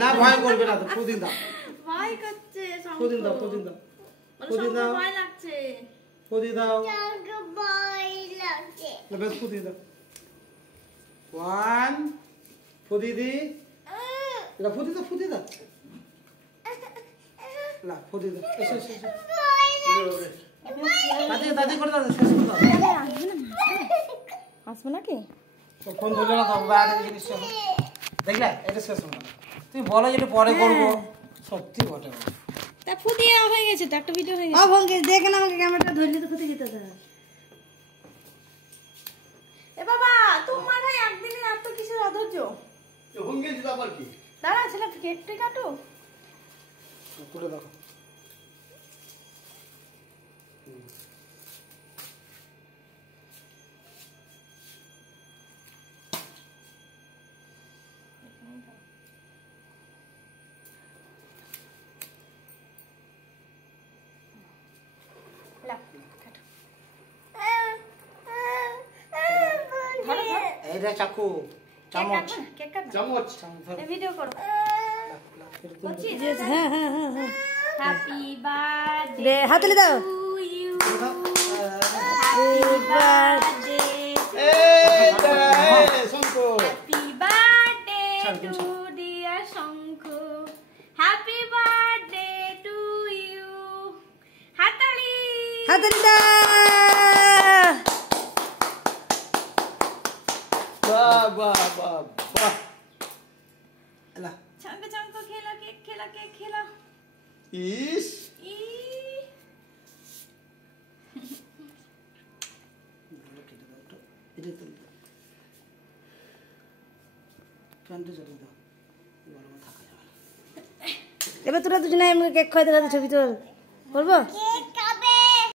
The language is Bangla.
না ভয় করবে না তো ফুদিন দাও ভয় করছে ফুদিন দাও ফুদিন দাও ফুদিন দাও ভয় লাগছে ফুদি দাও ভয় লাগছে বেশ ফুদি দাও 1 ফুদি দি লা ফুদি দাও লা ফুদি দাও এসে দাদি দাদি করে দাও শেষ করে দাও আসবে নাকি ফোন ধরে না তো বাইরে জিনিস দেখলে এটা শেষ হলো তুই বলো যেটা পরে করব সত্যি বটে তা ফুদিয়া হয়ে গেছে তো একটা ভিডিও হয়ে গেছে ও ভঙ্গে দেখেন আমাকে ক্যামেরাটা ধরলি তো ফুটে যেত এ বাবা তোমার ভাই একদিনে এত কিসের অধৈর্য এ ভঙ্গে দিতে আবার কি দাঁড়া ছেলে কেকটা কাটো তুলে দেখো এটা চাকু চামচ চামচ ভিডিও করো হ্যাঁ হ্যাঁ হ্যাঁ হ্যাপি বার্থডে হাতলে দাও হ্যাপি বার্থডে শঙ্কু হ্যাপি বার্থডে টু ডিয়ার শঙ্কু হ্যাপি বার্থডে টু ইউ হাতলি দাও বাহ বাহ বাহ বাহ এলা চঙ্ক খেলা কেক খেলা ইস এবার তোরা দুজনে কেক খাইতে ছবি তোল বলবো